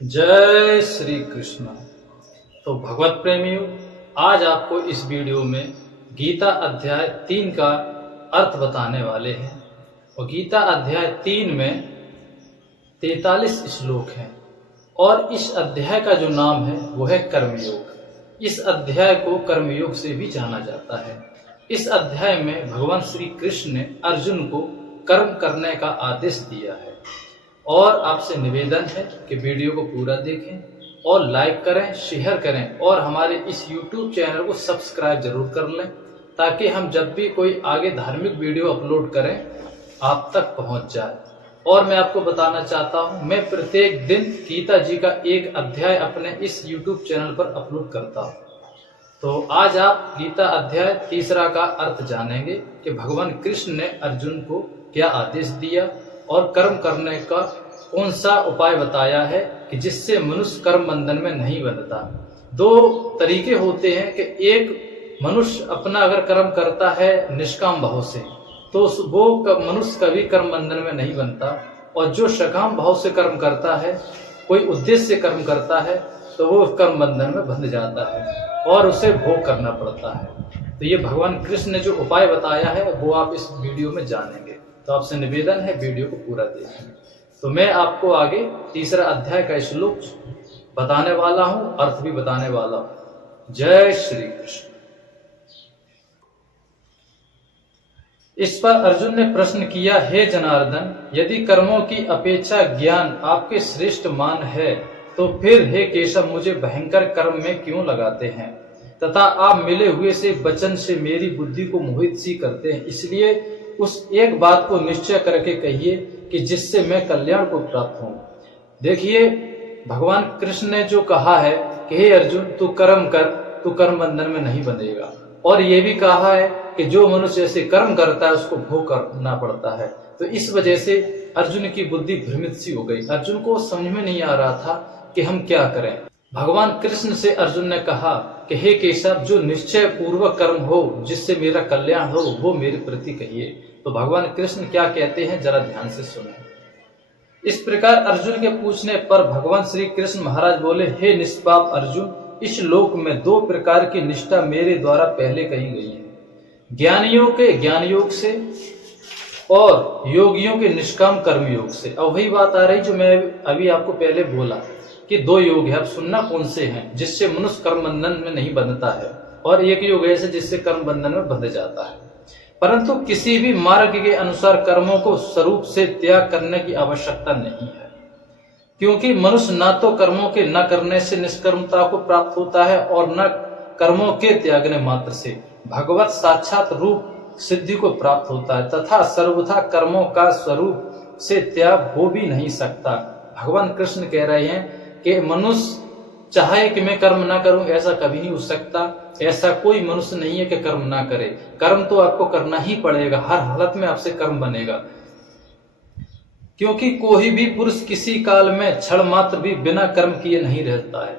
जय श्री कृष्ण। तो भगवत प्रेमियों, आज आपको इस वीडियो में गीता अध्याय 3 का अर्थ बताने वाले हैं। और गीता अध्याय 3 में 43 श्लोक हैं और इस अध्याय का जो नाम है वो है कर्मयोग। इस अध्याय को कर्मयोग से भी जाना जाता है। इस अध्याय में भगवान श्री कृष्ण ने अर्जुन को कर्म करने का आदेश दिया है और आपसे निवेदन है कि वीडियो को पूरा देखें और लाइक करें, शेयर करें और हमारे इस YouTube चैनल को सब्सक्राइब जरूर कर लें ताकि हम जब भी कोई आगे धार्मिक वीडियो अपलोड करें आप तक पहुंच जाए। और मैं आपको बताना चाहता हूं, मैं प्रत्येक दिन गीता जी का एक अध्याय अपने इस YouTube चैनल पर अपलोड करता हूं। तो आज आप गीता अध्याय 3 का अर्थ जानेंगे कि भगवान कृष्ण ने अर्जुन को क्या आदेश दिया और कर्म करने का कौन सा उपाय बताया है कि जिससे मनुष्य कर्म बंधन में नहीं बंधता। दो तरीके होते हैं कि एक मनुष्य अपना अगर कर्म करता है निष्काम भाव से तो वो मनुष्य कभी कर्म बंधन में नहीं बनता, और जो सकाम भाव से कर्म करता है, कोई उद्देश्य से कर्म करता है, तो वो कर्म बंधन में बंध जाता है और उसे भोग करना पड़ता है। तो ये भगवान कृष्ण ने जो उपाय बताया है वो आप इस वीडियो में जानेंगे। तो आपसे निवेदन है वीडियो को पूरा देखें। तो मैं आपको आगे 3 अध्याय का श्लोक बताने वाला हूं, अर्थ भी बताने वाला हूं। जय श्री कृष्ण। इस पर अर्जुन ने प्रश्न किया, हे जनार्दन, यदि कर्मों की अपेक्षा ज्ञान आपके श्रेष्ठ मान है तो फिर हे केशव मुझे भयंकर कर्म में क्यों लगाते हैं तथा आप मिले हुए से वचन से मेरी बुद्धि को मोहित सी करते हैं। इसलिए उस एक बात को निश्चय करके कहिए कि जिससे मैं कल्याण को प्राप्त हूं। देखिए, भगवान कृष्ण ने जो कहा है कि हे अर्जुन तू कर्म कर, तू कर्म बंधन में नहीं बंधेगा, और ये भी कहा है कि जो मनुष्य ऐसे कर्म करता है उसको भोग करना पड़ता है। तो इस वजह से अर्जुन की बुद्धि भ्रमित सी हो गई। अर्जुन को समझ में नहीं आ रहा था कि हम क्या करें। भगवान कृष्ण से अर्जुन ने कहा कि हे केशव, जो निश्चय पूर्वक कर्म हो जिससे मेरा कल्याण हो वो मेरे प्रति कहिए। तो भगवान कृष्ण क्या कहते हैं जरा ध्यान से सुने। इस प्रकार अर्जुन के पूछने पर भगवान श्री कृष्ण महाराज बोले, हे निष्पाप अर्जुन, इस लोक में 2 प्रकार की निष्ठा मेरे द्वारा पहले कही गई है, ज्ञानियों के ज्ञान योग से और योगियों के निष्काम कर्म योग से। अब वही बात आ रही जो मैं अभी आपको पहले बोला कि 2 योग है। अब सुनना कौन से हैं जिससे मनुष्य कर्म बंधन में नहीं बंधता है, और एक योग ऐसे जिससे कर्म बंधन में बंध जाता है। परंतु किसी भी मार्ग के अनुसार कर्मों को स्वरूप से त्याग करने की आवश्यकता नहीं है, क्योंकि मनुष्य न तो कर्मों के न करने से निष्कर्मता को प्राप्त होता है और न कर्मों के त्यागने मात्र से भगवत साक्षात रूप सिद्धि को प्राप्त होता है, तथा सर्वथा कर्मों का स्वरूप से त्याग हो भी नहीं सकता। भगवान कृष्ण कह रहे हैं कि मनुष्य चाहे कि मैं कर्म ना करूं, ऐसा कभी नहीं हो सकता। ऐसा कोई मनुष्य नहीं है कि कर्म ना करे। कर्म तो आपको करना ही पड़ेगा, हर हालत में आपसे कर्म बनेगा, क्योंकि कोई भी पुरुष किसी काल में क्षण मात्र भी बिना कर्म किए नहीं रहता है।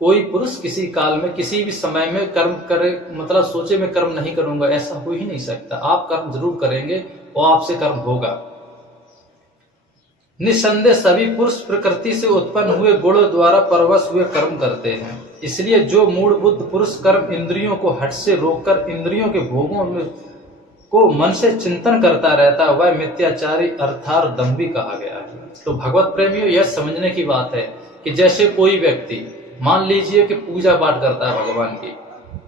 कोई पुरुष किसी काल में किसी भी समय में कर्म करे, मतलब सोचे मैं कर्म नहीं करूंगा, ऐसा हो ही नहीं सकता। आप कर्म जरूर करेंगे और आपसे कर्म होगा। निस्संदेह सभी पुरुष प्रकृति से उत्पन्न हुए गुणों द्वारा परवश हुए कर्म करते हैं। इसलिए जो मूढ़बुद्ध पुरुष कर्म इंद्रियों को हट से रोककर इंद्रियों के भोगों में को मन से चिंतन करता रहता है वह मिथ्याचारी अर्थात दंभी कहा गया है। तो भगवत प्रेमियों, यह समझने की बात है कि जैसे कोई व्यक्ति मान लीजिए कि पूजा पाठ करता है, भगवान की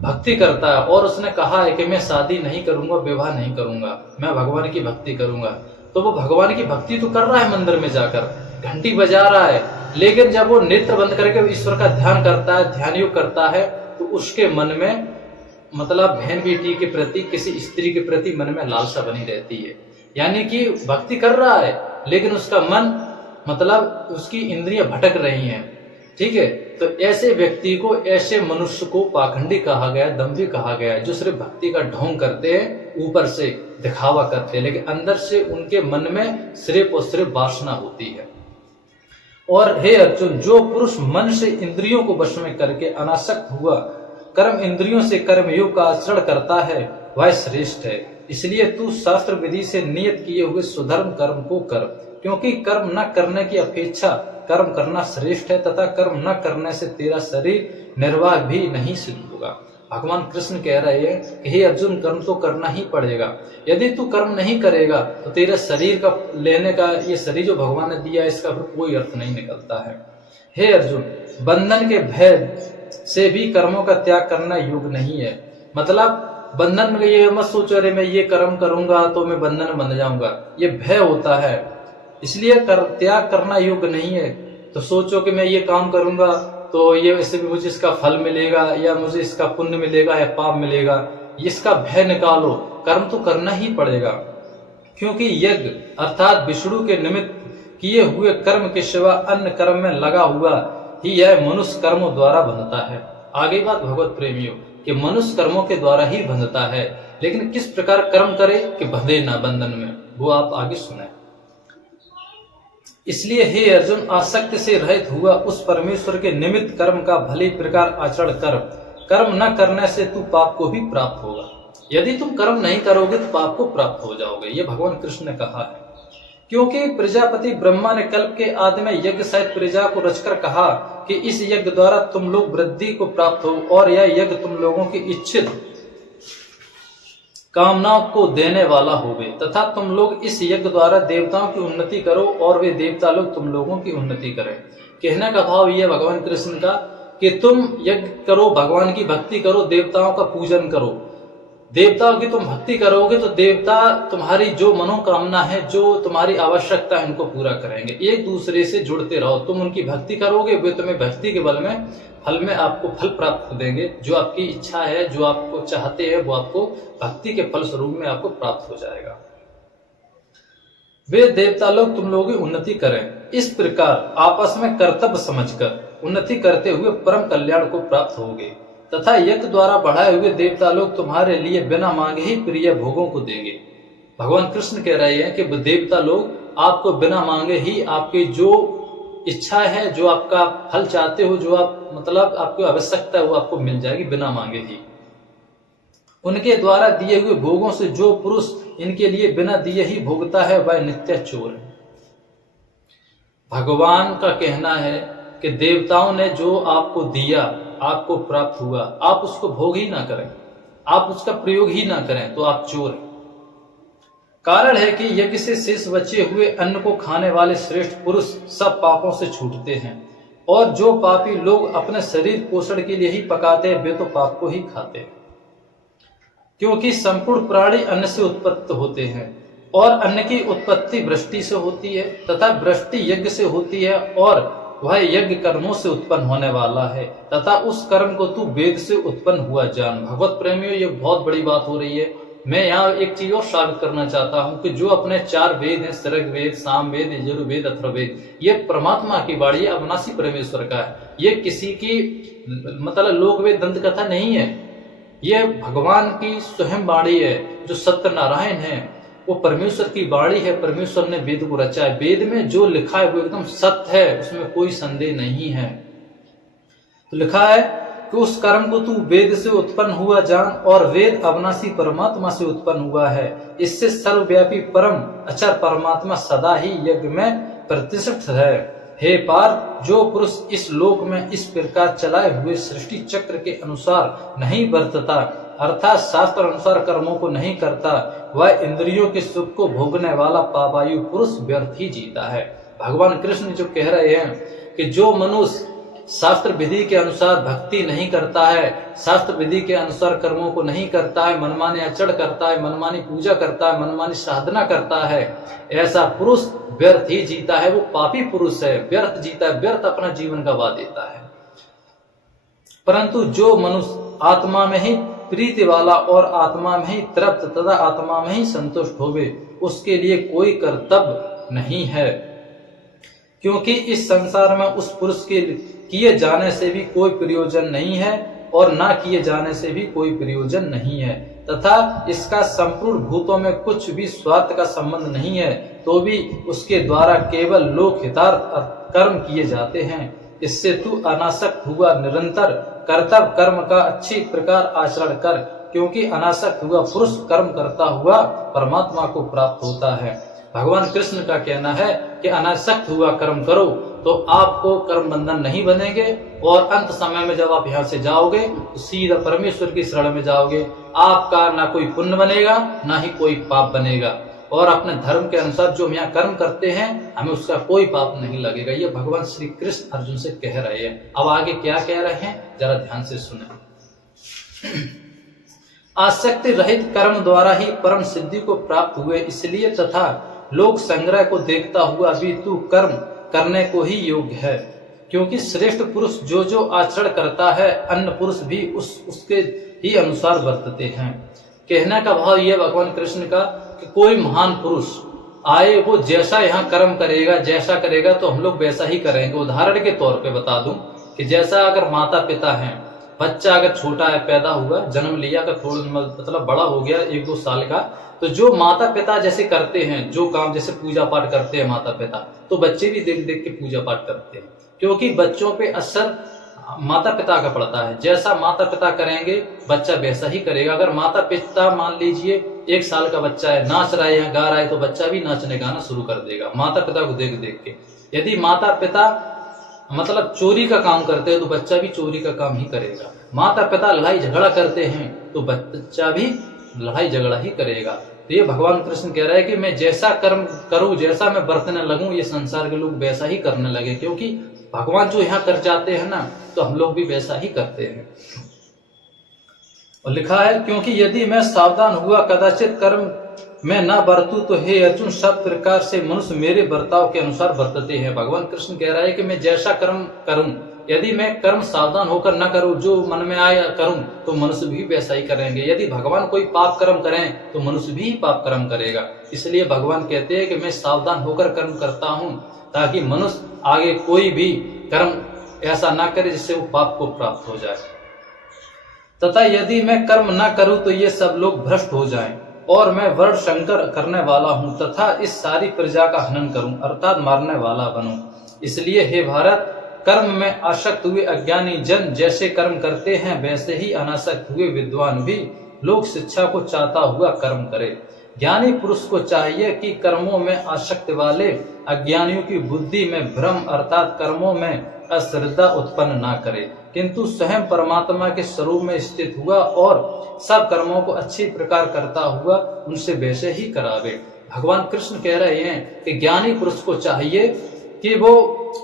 भक्ति करता है, और उसने कहा है कि मैं शादी नहीं करूंगा, विवाह नहीं करूंगा, मैं भगवान की भक्ति करूंगा, तो वो भगवान की भक्ति तो कर रहा है, मंदिर में जाकर घंटी बजा रहा है, लेकिन जब वो नेत्र बंद करके ईश्वर का ध्यान करता है, ध्यान योग करता है, तो उसके मन में मतलब बहन बेटी के प्रति, किसी स्त्री के प्रति मन में लालसा बनी रहती है। यानी कि भक्ति कर रहा है लेकिन उसका मन मतलब उसकी इंद्रियां भटक रही हैं। ठीक है, तो ऐसे व्यक्ति को, ऐसे मनुष्य को पाखंडी कहा गया, दंभी कहा गया, जो सिर्फ भक्ति का ढोंग करते हैं, ऊपर से दिखावा करते हैं, लेकिन अंदर से उनके मन में सिर्फ और सिर्फ वासना होती है। और हे अर्जुन, जो पुरुष मन से इंद्रियों को वश में करके अनासक्त हुआ कर्म इंद्रियों से कर्मयोग का आचरण करता है वह श्रेष्ठ है। इसलिए तू शास्त्र विधि से नियत किए हुए सुधर्म कर्म को कर, क्योंकि कर्म न करने की अपेक्षा कर्म करना श्रेष्ठ है तथा कर्म न करने से तेरा शरीर निर्वाह भी नहीं सिद्ध होगा। भगवान कृष्ण कह रहे हैं कि हे अर्जुन, कर्म तो करना ही पड़ेगा। यदि तू कर्म नहीं करेगा तो तेरा शरीर का लेने का, ये शरीर जो भगवान ने दिया है, इसका फिर कोई अर्थ नहीं निकलता है। हे अर्जुन, बंधन के भय से भी कर्मों का त्याग करना योग नहीं है। मतलब बंधन में ये मत सोचो अरे मैं ये कर्म करूंगा तो मैं बंधन में बंध जाऊंगा, ये भय होता है, इसलिए त्याग करना योग नहीं है। तो सोचो कि मैं ये काम करूंगा तो ये वैसे भी मुझे इसका फल मिलेगा, या मुझे इसका पुण्य मिलेगा या पाप मिलेगा, इसका भय निकालो। कर्म तो करना ही पड़ेगा, क्योंकि यज्ञ अर्थात विष्णु के निमित्त किए हुए कर्म के सिवा अन्य कर्म में लगा हुआ ही यह मनुष्य कर्मों द्वारा बंधता है। आगे बात भगवत प्रेमियों कि मनुष्य कर्मों के द्वारा ही बंधता है, लेकिन किस प्रकार कर्म करे कि बंधे ना बंधन में, वो आप आगे सुने। इसलिए हे अर्जुन, आसक्ति से रहित हुआ उस परमेश्वर के निमित्त कर्म का भली प्रकार आचरण कर। कर्म न करने से तू पाप को भी प्राप्त होगा। यदि तुम कर्म नहीं करोगे तो पाप को प्राप्त हो जाओगे, ये भगवान कृष्ण ने कहा है। क्योंकि प्रजापति ब्रह्मा ने कल्प के आदि में यज्ञ सहित प्रजा को रचकर कहा कि इस यज्ञ द्वारा तुम लोग वृद्धि को प्राप्त हो, और यह यज्ञ तुम लोगों की इच्छित कामनाओं को देने वाला होवे, तथा तुम लोग इस यज्ञ द्वारा देवताओं की उन्नति करो और वे देवता लोग तुम लोगों की उन्नति करें। कहने का भाव यह भगवान कृष्ण का कि तुम यज्ञ करो, भगवान की भक्ति करो, देवताओं का पूजन करो। देवताओं की तुम भक्ति करोगे तो देवता तुम्हारी जो मनोकामना है, जो तुम्हारी आवश्यकता है, उनको पूरा करेंगे। एक दूसरे से जुड़ते रहो, तुम उनकी भक्ति करोगे, वे तुम्हें भक्ति के बल में फल में आपको फल प्राप्त देंगे। जो आपकी इच्छा है, जो आपको चाहते हैं, वो आपको भक्ति के फल स्वरूप में आपको प्राप्त हो जाएगा। वे देवता लोग तुम लोगों की उन्नति करें। इस प्रकार आपस में कर्तव्य समझकर उन्नति करते हुए परम कल्याण को प्राप्त होगे, तथा यज्ञ द्वारा बढ़ाए हुए देवता लोग तुम्हारे लिए बिना मांगे ही प्रिय भोगों को देंगे। भगवान कृष्ण कह रहे हैं कि देवता लोग आपको बिना मांगे ही आपकी जो इच्छा है, जो आपका फल चाहते हो, जो आप मतलब आपको आवश्यकता है, वो आपको मिल जाएगी बिना मांगे ही। उनके द्वारा दिए हुए भोगों से जो पुरुष इनके लिए बिना दिए ही भोगता है वह नित्य चोर है। भगवान का कहना है कि देवताओं ने जो आपको दिया, आपको प्राप्त हुआ, आप उसको भोग ही ना करें, आप उसका प्रयोग ही ना करें तो आप चोर हैं। कारण है कि यज्ञ से शेष बचे हुए अन्न को खाने वाले श्रेष्ठ पुरुष सब पापों से छूटते हैं, और जो पापी लोग अपने शरीर पोषण के लिए ही पकाते हैं वे तो पाप को ही खाते हैं। क्योंकि संपूर्ण प्राणी अन्न से उत्पत्त होते हैं, और अन्न की उत्पत्ति वृष्टि से होती है, तथा वृष्टि यज्ञ से होती है, और वह यज्ञ कर्मों से उत्पन्न होने वाला है, तथा उस कर्म को तू वेद से उत्पन्न हुआ जान। भगवत प्रेमियों, ये बहुत बड़ी बात हो रही है। मैं यहाँ एक चीज और साबित करना चाहता हूँ कि जो अपने 4 वेद हैं, सर्ग वेद, साम वेद, यजुर्वेद, अथर्ववेद, ये परमात्मा की वाणी है, अविनाशी परमेश्वर का है। ये किसी की मतलब लोक वेद दंत कथा नहीं है, ये भगवान की स्वयं वाणी है। जो सत्यनारायण है वो परमेश्वर की वाणी है, परमेश्वर ने वेद को रचा है। वेद में जो लिखा है वो एकदम सत्य है, उसमें कोई संदेह नहीं है। तो लिखा है कि उस कर्म को तू वेद से उत्पन्न हुआ जान, और वेद अविनाशी परमात्मा से उत्पन्न हुआ है। इससे सर्वव्यापी परम अचर परमात्मा सदा ही यज्ञ में प्रतिष्ठित है। हे पार्थ, जो पुरुष इस लोक में इस प्रकार चलाए हुए सृष्टि चक्र के अनुसार नहीं बरतता, अर्थात शास्त्र अनुसार कर्मों को नहीं करता, वह इंद्रियों के सुख को भोगने वाला पापायु पुरुष व्यर्थ ही जीता है। भगवान कृष्ण जो कह रहे हैं कि जो मनुष्य शास्त्र विधि के अनुसार भक्ति नहीं करता है, शास्त्र विधि के अनुसार कर्मों को नहीं करता है, मनमानी आचरण करता है, मनमानी पूजा करता है, मनमानी साधना करता है, ऐसा पुरुष व्यर्थ ही जीता है। वो पापी पुरुष है, व्यर्थ जीता है, व्यर्थ अपना जीवन गवा देता है। परंतु जो मनुष्य आत्मा में ही प्रीति वाला और आत्मा में ही तृप्त तथा आत्मा में ही संतुष्ट होवे, उसके लिए कोई कर्तव्य नहीं है। क्योंकि इस संसार में उस पुरुष के किए जाने से भी कोई प्रयोजन नहीं है, और ना किए जाने से भी कोई प्रयोजन नहीं है, तथा इसका संपूर्ण भूतों में कुछ भी स्वार्थ का संबंध नहीं है, तो भी उसके द्वारा केवल लोक हितार्थ कर्म किए जाते हैं। इससे तू अनासक्त हुआ निरंतर कर्तव्य कर्म का अच्छी प्रकार आचरण कर, क्योंकि अनासक्त हुआ पुरुष कर्म करता हुआ परमात्मा को प्राप्त होता है। भगवान कृष्ण का कहना है कि अनासक्त हुआ कर्म करो तो आपको कर्म बंधन नहीं बनेंगे, और अंत समय में जब आप यहाँ से जाओगे तो सीधा परमेश्वर की शरण में जाओगे। आपका ना कोई पुण्य बनेगा ना ही कोई पाप बनेगा, और अपने धर्म के अनुसार जो हम यहाँ कर्म करते हैं हमें उसका कोई पाप नहीं लगेगा। ये भगवान श्री कृष्ण अर्जुन से कह रहे हैं। अब आगे क्या कह रहे हैं जरा ध्यान से सुने। आसक्ति रहित कर्म द्वारा ही परम सिद्धि को प्राप्त हुए, इसलिए तथा लोक संग्रह को देखता हुआ भी तू कर्म करने को ही योग्य है, क्योंकि श्रेष्ठ पुरुष जो जो आचरण करता है अन्य पुरुष भी उसके ही अनुसार वर्तते हैं। कहने का भाव यह भगवान कृष्ण का कि कोई महान पुरुष आए, वो जैसा यहाँ कर्म करेगा, जैसा करेगा तो हम लोग वैसा ही करेंगे। उदाहरण के तौर पे बता दूं कि जैसा अगर माता पिता हैं, बच्चा अगर छोटा है, पैदा हुआ, जन्म लिया, अगर थोड़ा मतलब बड़ा हो गया 1-2 साल का, तो जो माता पिता जैसे करते हैं, जो काम जैसे पूजा पाठ करते हैं माता पिता, तो बच्चे भी देख देख के पूजा पाठ करते हैं, क्योंकि बच्चों पे असर माता पिता का पड़ता है। जैसा माता पिता करेंगे बच्चा वैसा ही करेगा। अगर माता पिता मान लीजिए 1 साल का बच्चा है, नाच रहा है या गा रहा है, तो बच्चा भी नाचने गाना शुरू कर देगा माता पिता को देख देख के। यदि माता पिता मतलब चोरी का काम करते हैं तो बच्चा भी चोरी का काम ही करेगा। माता पिता लड़ाई झगड़ा करते हैं तो बच्चा भी लड़ाई झगड़ा ही करेगा। तो ये भगवान कृष्ण कह रहा है कि मैं जैसा कर्म करूं, जैसा मैं बरतने लगूं, ये संसार के लोग वैसा ही करने लगे, क्योंकि भगवान जो यहाँ कर जाते हैं ना, तो हम लोग भी वैसा ही करते हैं। और लिखा है, क्योंकि यदि मैं सावधान हुआ कदाचित कर्म मैं न बरतूं तो हे अर्जुन सब प्रकार से मनुष्य मेरे बर्ताव के अनुसार बरतते हैं। भगवान कृष्ण कह रहा है कि मैं जैसा कर्म करूं, यदि मैं कर्म सावधान होकर न करूं, जो मन में आए करूं, तो मनुष्य भी वैसा ही करेंगे। यदि भगवान कोई पाप कर्म करें तो मनुष्य भी पाप कर्म करेगा। इसलिए भगवान कहते हैं कि मैं सावधान होकर कर्म करता हूं, ताकि मनुष्य आगे कोई भी कर्म ऐसा ना करे जिससे वो पाप को प्राप्त हो जाए। तथा यदि मैं कर्म न करूं तो ये सब लोग भ्रष्ट हो जाएं, और मैं वर्ण शंकर करने वाला हूं तथा इस सारी प्रजा का हनन करूं, अर्थात मारने वाला बनूं। इसलिए हे भारत, कर्म में आसक्त हुए अज्ञानी जन जैसे कर्म करते हैं, वैसे ही अनासक्त हुए विद्वान भी लोक शिक्षा को चाहता हुआ कर्म करे। ज्ञानी पुरुष को चाहिए कि कर्मों में आसक्त वाले अज्ञानियों की बुद्धि में भ्रम अर्थात कर्मों में अश्रद्धा उत्पन्न ना करे, किंतु स्वयं परमात्मा के स्वरूप में स्थित हुआ और सब कर्मों को अच्छी प्रकार करता हुआ उनसे वैसे ही करावे। भगवान कृष्ण कह रहे हैं कि ज्ञानी पुरुष को चाहिए कि वो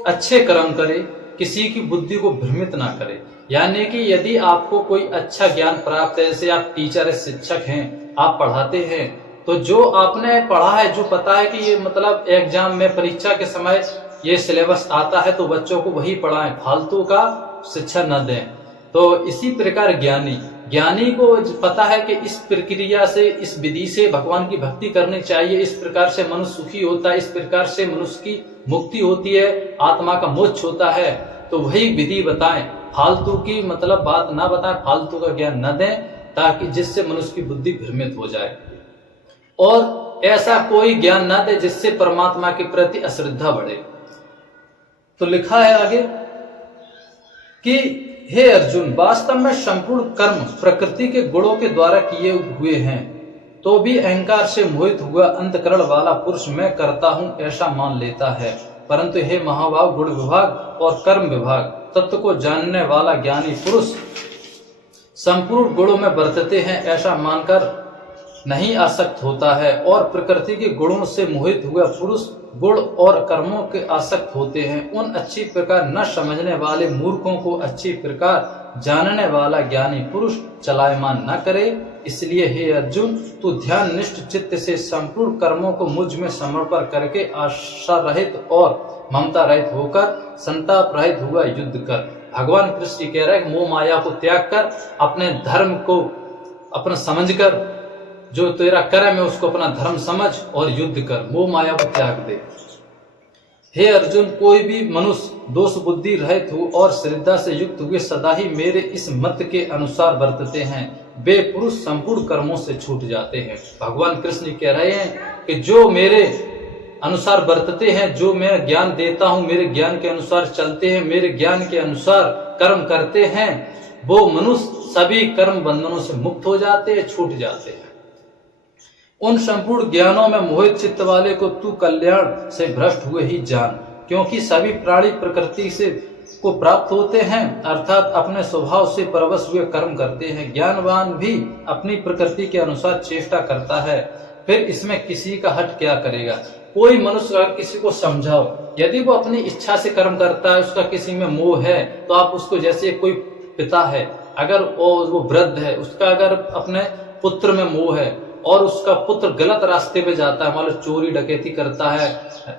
अच्छे कर्म करे, किसी की बुद्धि को भ्रमित ना करे। यानी कि यदि आपको कोई अच्छा ज्ञान प्राप्त है, जैसे आप टीचर है, शिक्षक हैं, आप पढ़ाते हैं, तो जो आपने पढ़ा है, जो पता है कि ये मतलब एग्जाम में परीक्षा के समय ये सिलेबस आता है, तो बच्चों को वही पढ़ाएं, फालतू का शिक्षा न दें। तो इसी प्रकार ज्ञानी को पता है कि इस प्रक्रिया से, इस विधि से भगवान की भक्ति करनी चाहिए, इस प्रकार से मनुष्य सुखी होता है, इस प्रकार से मनुष्य की मुक्ति होती है, आत्मा का मोक्ष होता है, तो वही विधि बताएं, फालतू की मतलब बात ना बताएं, फालतू का ज्ञान न दें, ताकि जिससे मनुष्य की बुद्धि भ्रमित हो जाए। और ऐसा कोई ज्ञान न दे जिससे परमात्मा के प्रति अश्रद्धा बढ़े। तो लिखा है आगे कि हे अर्जुन, वास्तव में संपूर्ण कर्म प्रकृति के गुणों के द्वारा किए हुए हैं, तो भी अहंकार से मोहित हुआ अंतकरण वाला पुरुष मैं करता हूं ऐसा मान लेता है। परंतु हे महाभाव, गुण विभाग और कर्म विभाग तत्व को जानने वाला ज्ञानी पुरुष संपूर्ण गुणों में बरतते हैं ऐसा मानकर नहीं आसक्त होता है, और प्रकृति के गुणों से मोहित हुआ पुरुष गुण और कर्मों के आसक्त होते हैं। उन अच्छी प्रकार न समझने वाले मूर्खों को अच्छी प्रकार जानने वाला ज्ञानी पुरुष चलायमान न करे। इसलिए हे अर्जुन, तू ध्यान निष्ठ चित्त से संपूर्ण कर्मों को मुझ में समर्पण करके आशा रहित और ममता रहित होकर संताप रहित हुआ युद्ध कर। भगवान कृष्ण कह रहे हैं मोह माया को त्याग कर अपने धर्म को अपना समझकर, जो तेरा कर्म है उसको अपना धर्म समझ और युद्ध कर, मोह माया को त्याग दे। हे अर्जुन, कोई भी मनुष्य दोष बुद्धि रहित हो और श्रद्धा से युक्त हुए सदा ही मेरे इस मत के अनुसार बरतते हैं, वे पुरुष संपूर्ण कर्मों से छूट जाते हैं। भगवान कृष्ण कह रहे हैं कि जो मेरे अनुसार बरतते हैं, जो मैं ज्ञान देता हूं, मेरे ज्ञान के अनुसार चलते हैं, मेरे ज्ञान के अनुसार कर्म करते हैं, वो मनुष्य सभी कर्म बंधनों से मुक्त हो जाते हैं, छूट जाते हैं। उन संपूर्ण ज्ञानों में मोहित चित्त वाले को तू कल्याण से भ्रष्ट हुए ही जान, क्योंकि सभी प्राणी प्रकृति से को प्राप्त होते हैं, अर्थात अपने स्वभाव से परवश हुए कर्म करते हैं। ज्ञानवान भी अपनी प्रकृति के अनुसार चेष्टा करता है, फिर इसमें किसी का हट क्या करेगा। कोई मनुष्य अगर किसी को समझाओ, यदि वो अपनी इच्छा से कर्म करता है, उसका किसी में मोह है, तो आप उसको, जैसे कोई पिता है, अगर वो वृद्ध है, उसका अगर अपने पुत्र में मोह है और उसका पुत्र गलत रास्ते पे जाता है, मान लो चोरी डकैती करता है,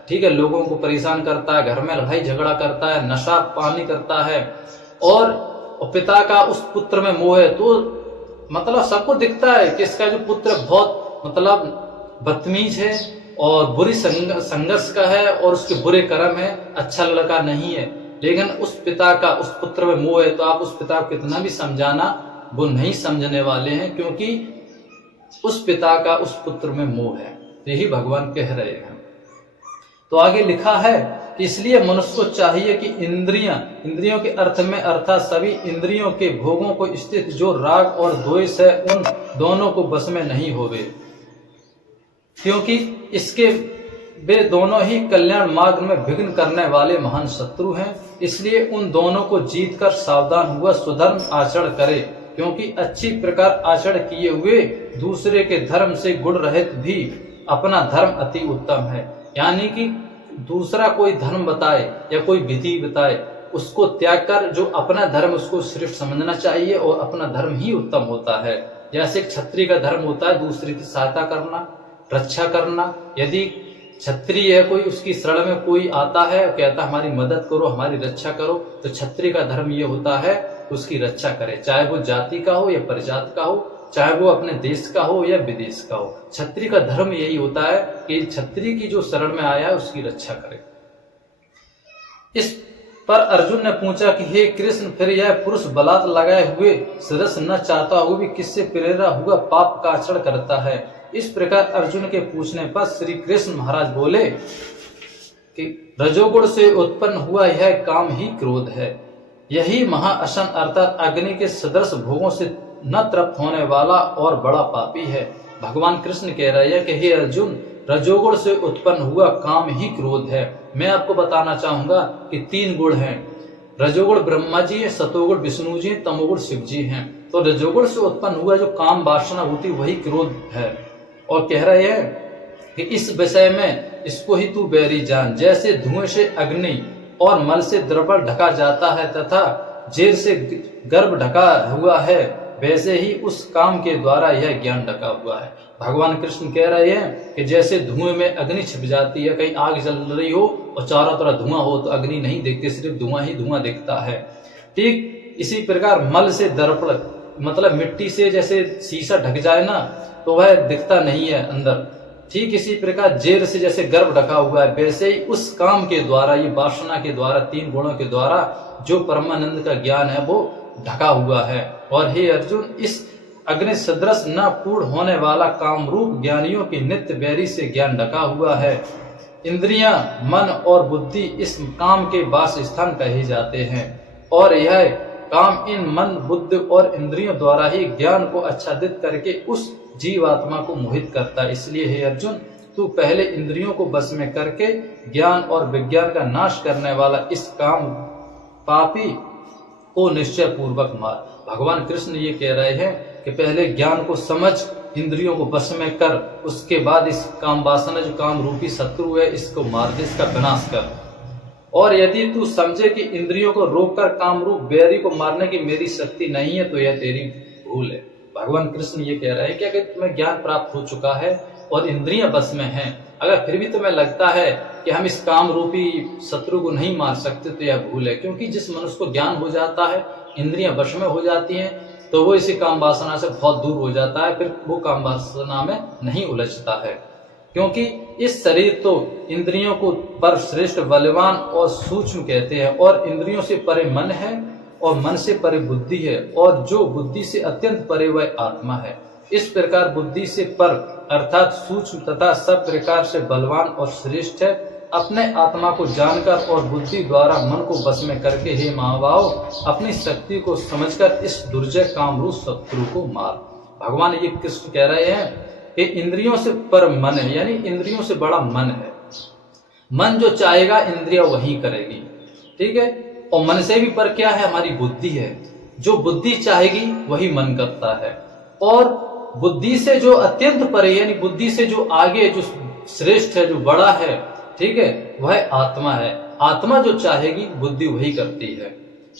ठीक है, लोगों को परेशान करता है, घर में लड़ाई झगड़ा करता है, नशा पानी करता है, और पिता का उस पुत्र में मोह है, तो मतलब सबको दिखता है कि इसका जो पुत्र बहुत मतलब बदतमीज है और बुरी संघर्ष का है और उसके बुरे कर्म है, अच्छा लड़का नहीं है। लेकिन उस पिता का उस पुत्र में मोह है, तो आप उस पिता को कितना भी समझाना, वो नहीं समझने वाले हैं, क्योंकि उस पिता का उस पुत्र में मोह है। यही भगवान कह रहे हैं। तो आगे लिखा है कि इसलिए मनुष्य को चाहिए कि इंद्रियों के अर्थ में अर्थात सभी इंद्रियों के भोगों को स्थित जो राग और द्वेष है, उन दोनों को बस में नहीं होवे, क्योंकि इसके वे दोनों ही कल्याण मार्ग में विघ्न करने वाले महान शत्रु हैं। इसलिए उन दोनों को जीत कर सावधान हुआ स्वधर्म आचरण करे, क्योंकि अच्छी प्रकार आचरण किए हुए दूसरे के धर्म से गुण रहित भी अपना धर्म अति उत्तम है। यानी कि दूसरा कोई धर्म बताए या कोई विधि बताए, उसको त्याग कर जो अपना धर्म, उसको श्रेष्ठ समझना चाहिए, और अपना धर्म ही उत्तम होता है। जैसे क्षत्रिय का धर्म होता है दूसरे की सहायता करना, रक्षा करना। यदि क्षत्रिय है कोई, उसकी शरण में कोई आता है, कहता है हमारी मदद करो, हमारी रक्षा करो, तो क्षत्रिय का धर्म ये होता है उसकी रक्षा करे, चाहे वो जाति का हो या परजात का हो, चाहे वो अपने देश का हो या विदेश का हो। क्षत्रिय का धर्म यही होता है कि क्षत्रिय की जो शरण में आया है उसकी रक्षा करे। इस पर अर्जुन ने पूछा कि हे कृष्ण, फिर यह पुरुष बलात् लगाए हुए सरस न चाहता हुआ भी किससे प्रेरा हुआ पाप का आचरण करता है। इस प्रकार अर्जुन के पूछने पर श्री कृष्ण महाराज बोले कि रजोगुण से उत्पन्न हुआ यह काम ही क्रोध है, यही महाअसन अर्थात अग्नि के सदृश भोगों से न तृप्त होने वाला और बड़ा पापी है। भगवान कृष्ण कह रहे हैं कि हे अर्जुन, रजोगुण से उत्पन्न हुआ काम ही क्रोध है। मैं आपको बताना चाहूंगा कि 3 गुण हैं। रजोगुण ब्रह्मा जी है, सतोगुण विष्णु जी, तमोगुण शिव जी हैं। तो रजोगुण से उत्पन्न हुआ जो काम वासना होती वही क्रोध है। और कह रहे हैं कि इस विषय में इसको ही तू बैरी जान। जैसे धुएं से अग्नि और मल से द्रवण ढका जाता है तथा जेर से गर्भ ढका हुआ है, वैसे ही उस काम के द्वारा यह ज्ञान ढका हुआ है। भगवान कृष्ण कह रहे हैं कि जैसे धुएं में अग्नि छिप जाती है, कहीं आग जल रही हो और चारों तरफ धुआं हो तो अग्नि नहीं दिखती, सिर्फ धुआं ही धुआं दिखता है। ठीक इसी प्रकार मल से दर्पण मतलब मिट्टी से जैसे शीशा ढक जाए ना तो वह दिखता नहीं है अंदर, ठीक इसी प्रकार जेर से जैसे गर्भ ढका हुआ है, वैसे ही उस काम के द्वारा, ये वासना के द्वारा, 3 गुणों के द्वारा जो परमानंद का ज्ञान है वो ढका हुआ है। और हे अर्जुन, इस अग्नि सदृश न पूर्ण होने वाला कामरूप ज्ञानियों की नित्य बैरी से ज्ञान ढका हुआ है। इंद्रियां, मन और बुद्धि इस काम के वास स्थान कहे जाते हैं, और यह काम इन मन, बुद्धि और इंद्रियों द्वारा ही ज्ञान को आच्छादित करके उस जीवात्मा को मोहित करता है। इसलिए हे अर्जुन, तू पहले इंद्रियों को बस में करके ज्ञान और विज्ञान का नाश करने वाला इस काम पापी को निश्चय पूर्वक मार। भगवान कृष्ण ये कह रहे हैं कि पहले ज्ञान को समझ, इंद्रियों को बस में कर, उसके बाद इस काम वासना जो काम रूपी शत्रु है इसको मार दे, इसका विनाश कर। और यदि तू समझे कि इंद्रियों को रोककर काम रूप बैरी को मारने की मेरी शक्ति नहीं है तो यह तेरी भूल है। भगवान कृष्ण ये कह रहे हैं कि अगर तुम्हें ज्ञान प्राप्त हो चुका है और इंद्रियां बस में हैं, अगर फिर भी तुम्हें लगता है कि हम इस काम रूपी शत्रु को नहीं मार सकते तो यह भूल है। क्योंकि जिस मनुष्य को ज्ञान हो जाता है, इंद्रियां वश में हो जाती हैं, तो वो इसी काम वासना से बहुत दूर हो जाता है, फिर वो काम वासना में नहीं उलझता है। क्योंकि इस शरीर तो इंद्रियों को पर श्रेष्ठ, बलवान और सूक्ष्म कहते हैं, और इंद्रियों से परे मन है और मन से परे बुद्धि है, और जो बुद्धि से अत्यंत परे वह आत्मा है। इस प्रकार बुद्धि से पर अर्थात सूक्ष्म तथा सब प्रकार से बलवान और श्रेष्ठ है। अपने आत्मा को जानकर और बुद्धि द्वारा मन को बस में करके हे महाभाव, अपनी शक्ति को समझकर इस दुर्जय कामरूप शत्रु को मार। भगवान ये कृष्ण कह रहे हैं कि इंद्रियों से पर मन है, यानी इंद्रियों से बड़ा मन है। मन जो चाहेगा इंद्रिया वही करेगी, ठीक है। और मन से भी पर क्या है, हमारी बुद्धि है। जो बुद्धि चाहेगी वही मन करता है। और बुद्धि से जो अत्यंत परे, यानी बुद्धि से जो आगे, जो श्रेष्ठ है, जो बड़ा है, ठीक है, वह आत्मा है। आत्मा जो चाहेगी बुद्धि वही करती है।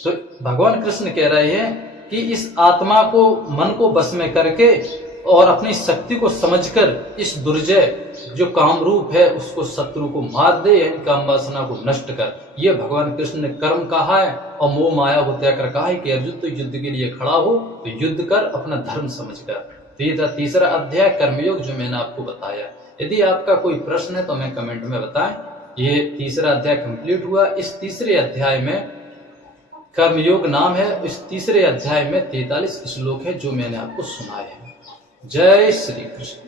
तो भगवान कृष्ण कह रहे हैं कि इस आत्मा को, मन को बस में करके और अपनी शक्ति को समझकर इस दुर्जय जो कामरूप है उसको, शत्रु को मार दे, यानी काम वासना को नष्ट कर। ये भगवान कृष्ण ने कर्म कहा है और मोह माया को त्याग कर कहा है कि अर्जुन तो युद्ध के लिए खड़ा हो, तो युद्ध कर अपना धर्म समझकर। तो ये था तीसरा अध्याय कर्मयोग जो मैंने आपको बताया। यदि आपका कोई प्रश्न है तो हमें कमेंट में बताएं। ये तीसरा अध्याय कंप्लीट हुआ। इस तीसरे अध्याय में कर्मयोग नाम है। इस तीसरे अध्याय में 43 श्लोक है जो मैंने आपको सुनाए हैं। जय श्री कृष्ण।